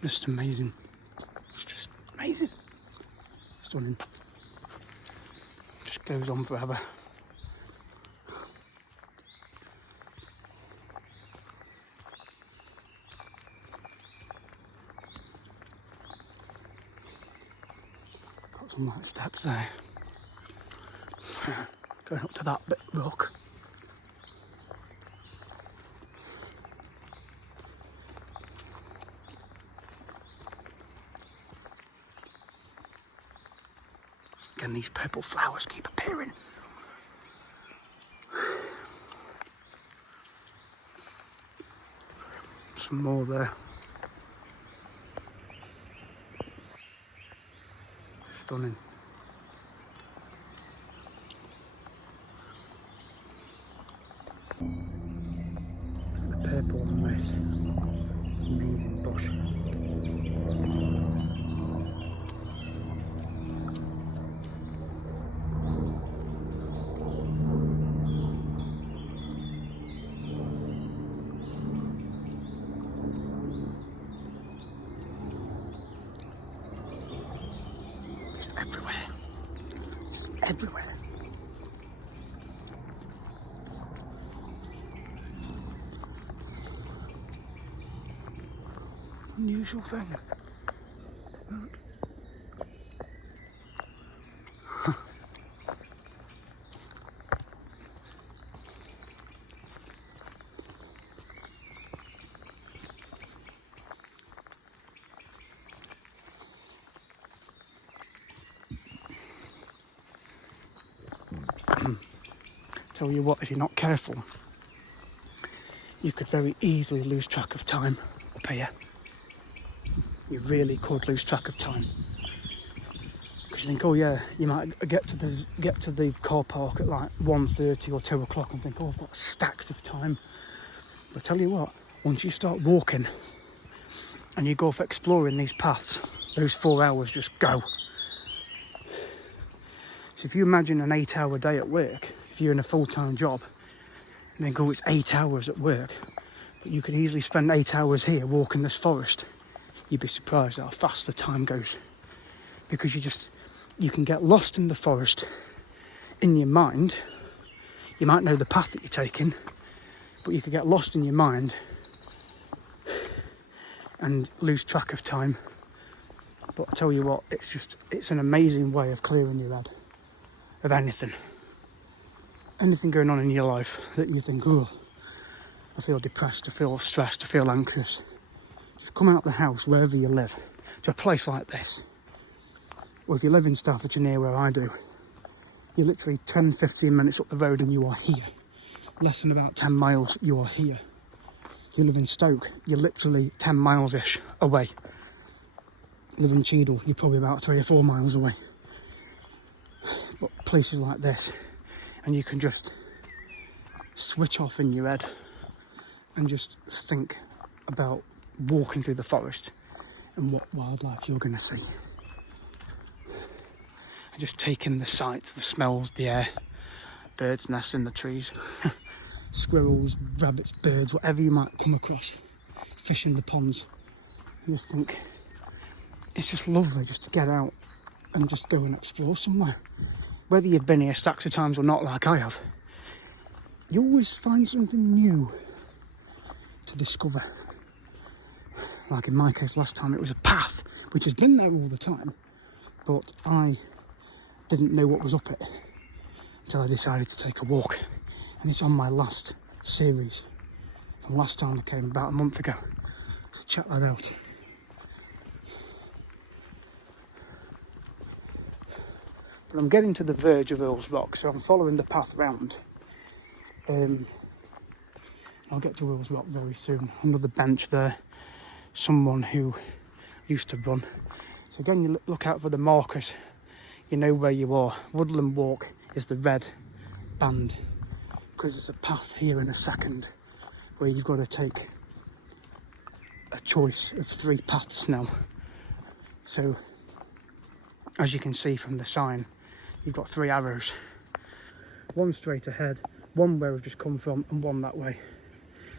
Just amazing. It's just amazing. Stunning. Just goes on forever. Got some light steps there. Going up to that bit of rock. Again, these purple flowers keep appearing. Some more there. Stunning. The purple on this amazing bush. Just everywhere. Just everywhere. Unusual thing. Tell you what, if you're not careful, you could very easily lose track of time up here. You really could lose track of time. Because you think, oh yeah, you might get to the car park at like 1:30 or 2 o'clock and think, oh, I've got stacks of time. But I tell you what, once you start walking and you go off exploring these paths, those 4 hours just go. So if you imagine an 8-hour day at work, if you're in a full-time job, and then go, it's 8 hours at work, but you could easily spend 8 hours here walking this forest, you'd be surprised how fast the time goes. Because you can get lost in the forest in your mind. You might know the path that you're taking, but you could get lost in your mind and lose track of time. But I tell you what, it's an amazing way of clearing your head of anything going on in your life that you think, oh, I feel depressed, I feel stressed, I feel anxious. Just come out the house, wherever you live, to a place like this. Or if you live in Staffordshire near where I do, you're literally 10-15 minutes up the road and you are here. Less than about 10 miles, you are here. If you live in Stoke, you're literally 10 miles-ish away. You live in Cheadle, you're probably about 3 or 4 miles away. But places like this, and you can just switch off in your head and just think about walking through the forest and what wildlife you're going to see. And just take in the sights, the smells, the air, birds nests in the trees, squirrels, rabbits, birds, whatever you might come across, fish in the ponds. And you think it's just lovely just to get out and just go and explore somewhere. Whether you've been here stacks of times or not, like I have, you always find something new to discover. Like in my case, last time it was a path, which has been there all the time, but I didn't know what was up it until I decided to take a walk. And it's on my last series from last time I came about a month ago. So check that out. But I'm getting to the verge of Earls Rock, so I'm following the path round. I'll get to Earls Rock very soon. Another bench there, someone who used to run. So again, you look out for the markers. You know where you are. Woodland Walk is the red band, because there's a path here in a second where you've got to take a choice of 3 paths now. So as you can see from the sign, you've got 3 arrows. One straight ahead, one where we've just come from, and one that way.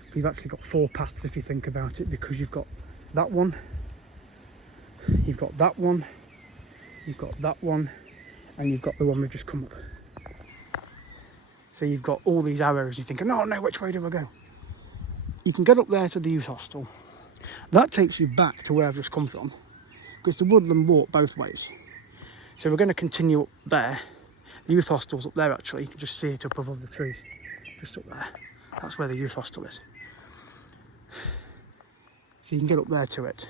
But you've actually got 4 paths if you think about it, because you've got that one, You've got that one, you've got that one, and you've got the one we've just come up. So you've got all these arrows, you're thinking, oh no, which way do I go? You can get up there to the youth hostel. That takes you back to where I've just come from, because the woodland walk both ways. So we're going to continue up there. The youth hostel's up there actually, you can just see it up above the trees, just up there. That's where the youth hostel is. So you can get up there to it.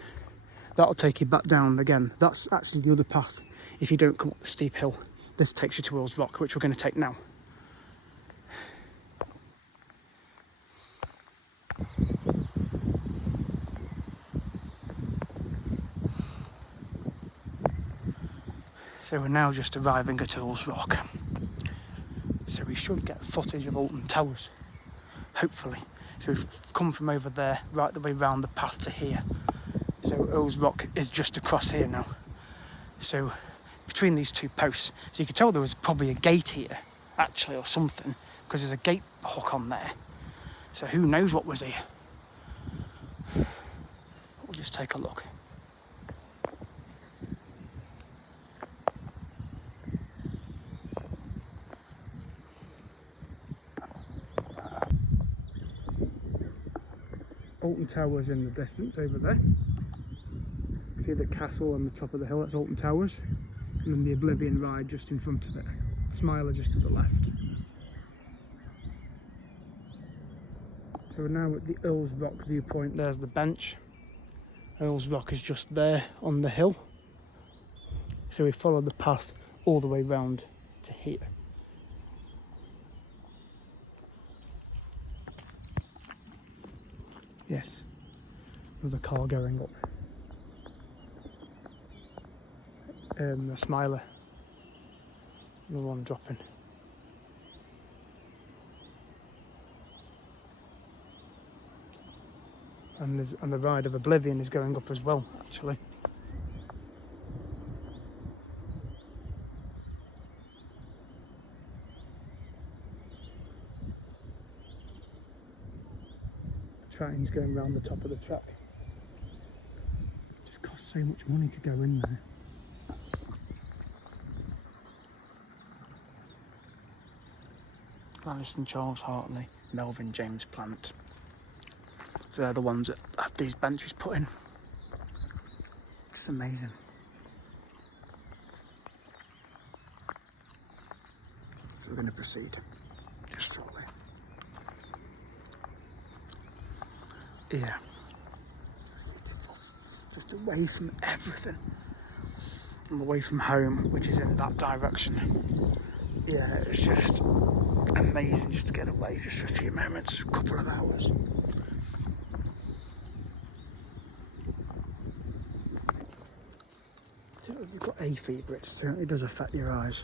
That'll take you back down again. That's actually the other path if you don't come up the steep hill. This takes you to Earls Rock, which we're going to take now. So we're now just arriving at Earls Rock. So we should get footage of Alton Towers, hopefully. So we've come from over there, right the way round the path to here. So Earls Rock is just across here now. So between these two posts, so you could tell there was probably a gate here, actually, or something, because there's a gate hook on there. So who knows what was here? We'll just take a look. Alton Towers in the distance over there. See the castle on the top of the hill, that's Alton Towers. And then the Oblivion Ride just in front of it. Smiler just to the left. So we're now at the Earls Rock viewpoint. There's the bench. Earls Rock is just there on the hill. So we follow the path all the way round to here. Yes, another car going up. The Smiler, another one dropping. And the Ride of Oblivion is going up as well, actually. Trains going round the top of the track. It just costs so much money to go in there. Alison Charles Hartley, Melvin James Plant. So they're the ones that have these benches put in. It's amazing. So we're going to proceed just shortly. Yeah. Beautiful. Just away from everything. I'm away from home, which is in that direction. Yeah, it's just amazing just to get away just for a few moments, a couple of hours. So if you've got hay fever, it certainly does affect your eyes.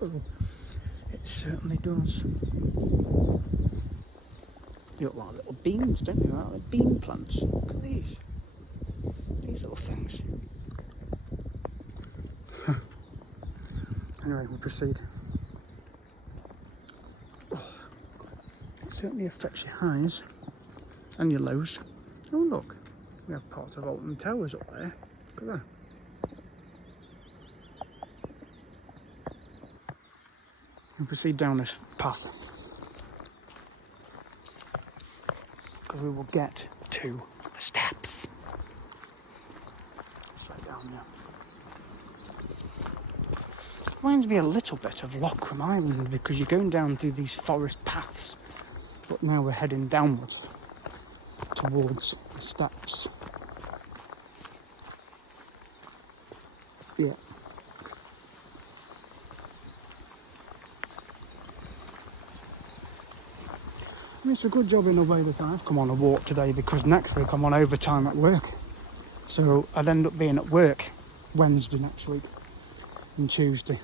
It certainly does. You look like little beans, don't you? Like bean plants. Look at these. These little things. Anyway, we'll proceed. It certainly affects your highs and your lows. Oh look, we have parts of Alton Towers up there. Look at that. We'll proceed down this path. Because we will get to the steps. Straight down there. Reminds me a little bit of Lochram Island because you're going down through these forest paths, but now we're heading downwards towards the steps. Yeah. I mean, it's a good job in a way that I've come on a walk today because next week I'm on overtime at work. So I'd end up being at work Wednesday next week and Tuesday.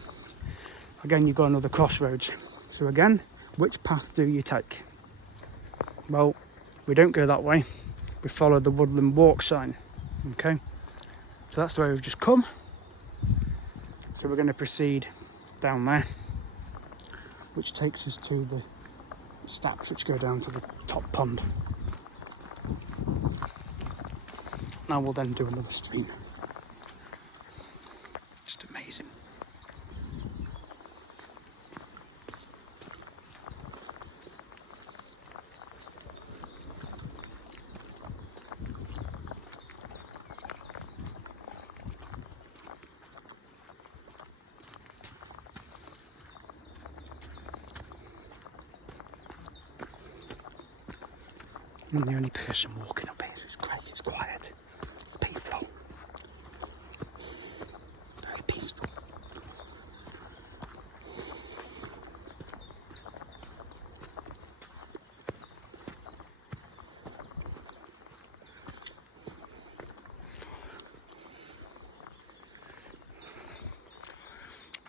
Again, you've got another crossroads. So again, which path do you take? Well, we don't go that way. We follow the woodland walk sign. Okay, so that's the way we've just come. So we're going to proceed down there, which takes us to the steps which go down to the top pond. Now we'll then do another stream. I'm the only person walking up here, so it's great, it's quiet, it's peaceful. Very peaceful.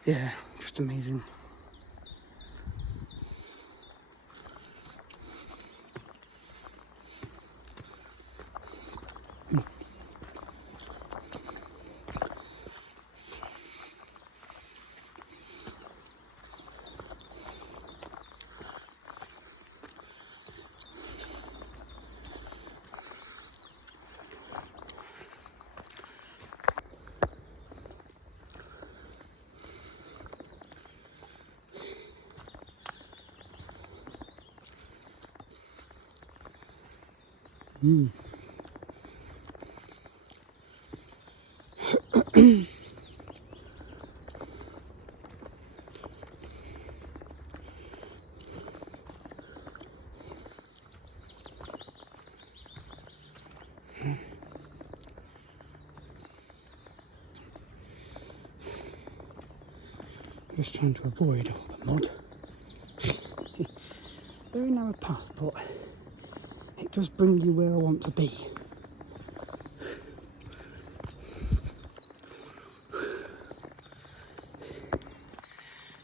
Yeah, just amazing. Just trying to avoid all the mud. Very narrow path, but it does bring you where I want to be.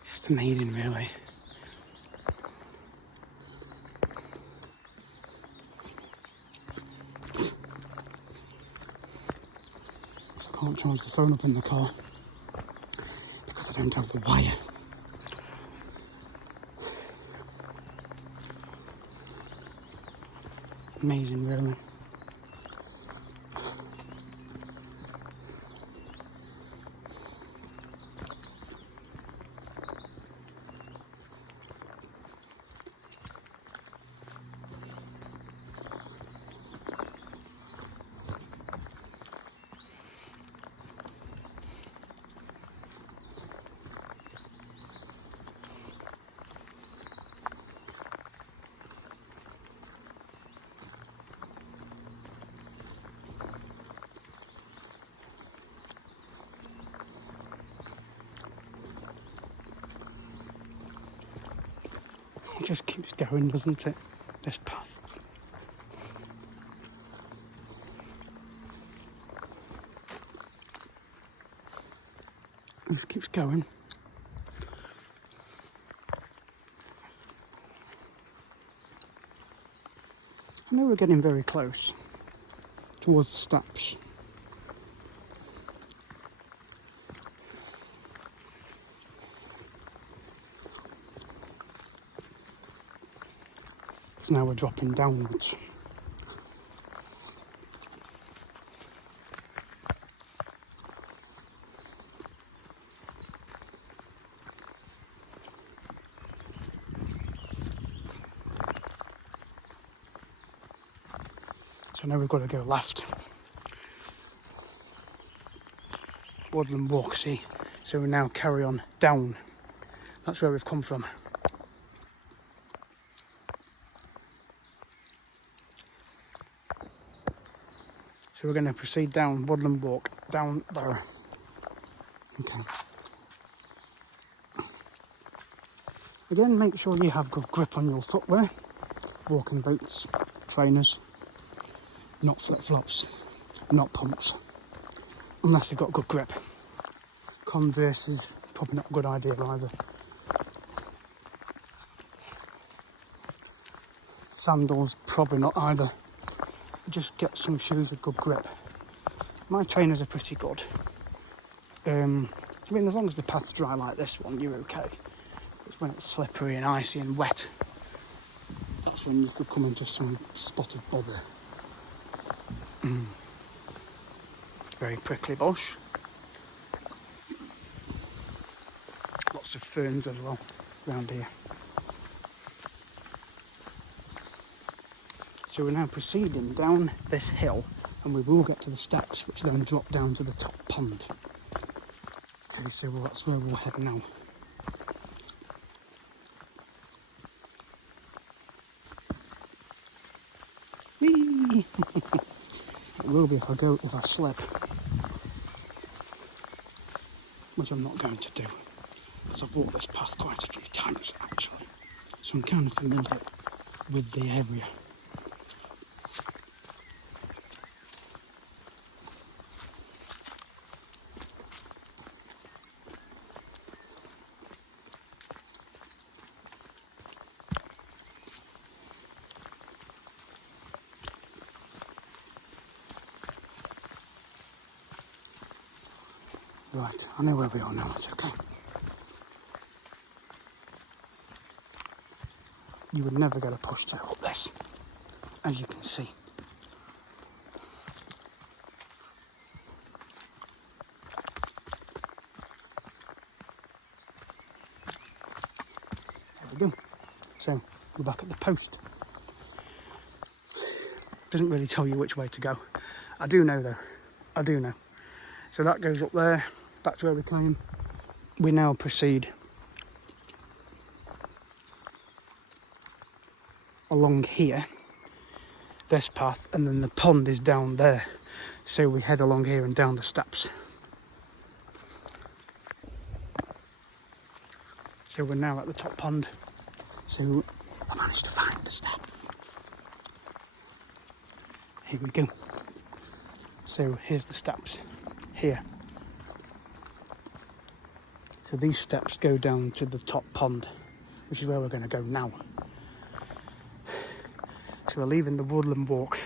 Just amazing, really. So I can't charge the phone up in the car because I don't have the wire. Amazing, really. It just keeps going, doesn't it? This path. It just keeps going. I know we're getting very close towards the steps. So now we're dropping downwards. So now we've got to go left. Woodland walk, see? So we now carry on down. That's where we've come from. So we're going to proceed down Woodland Walk, down there. Okay. Again, make sure you have good grip on your footwear. Walking boots, trainers, not flip-flops, not pumps. Unless you've got good grip. Converse is probably not a good idea either. Sandals, probably not either. Just get some shoes with good grip. My trainers are pretty good. I mean, as long as the path's dry like this one, you're okay. It's when it's slippery and icy and wet, that's when you could come into some spotted bother. Very prickly bush. Lots of ferns as well around here. So we're now proceeding down this hill and we will get to the steps which then drop down to the top pond. Okay, so that's where we'll head now. will be if I slip, which I'm not going to do, because I've walked this path quite a few times actually, so I'm kind of familiar with the area. Right, I know where we are now, it's okay. You would never get a pushtail up this, as you can see. There we go. So, we're back at the post. Doesn't really tell you which way to go. I do know though, I do know. So that goes up there, back to where we came. We now proceed along here, this path, and then the pond is down there. So we head along here and down the steps. So we're now at the top pond. So I managed to find the steps. Here we go. So here's the steps, here. So these steps go down to the top pond, which is where we're going to go now. So we're leaving the woodland walk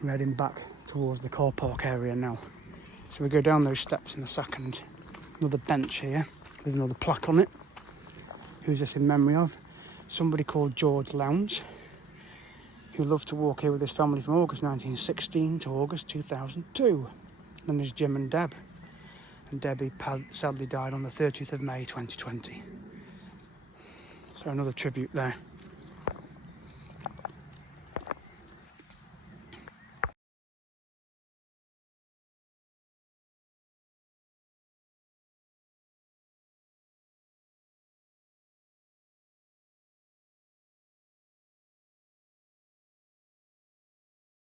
and heading back towards the car park area now. So we go down those steps in a second. Another bench here with another plaque on it. Who's this in memory of? Somebody called George Lowndes, who loved to walk here with his family from August 1916 to August 2002. Then there's Jim and Deb. And Debbie sadly died on the 30th of May 2020. So another tribute there.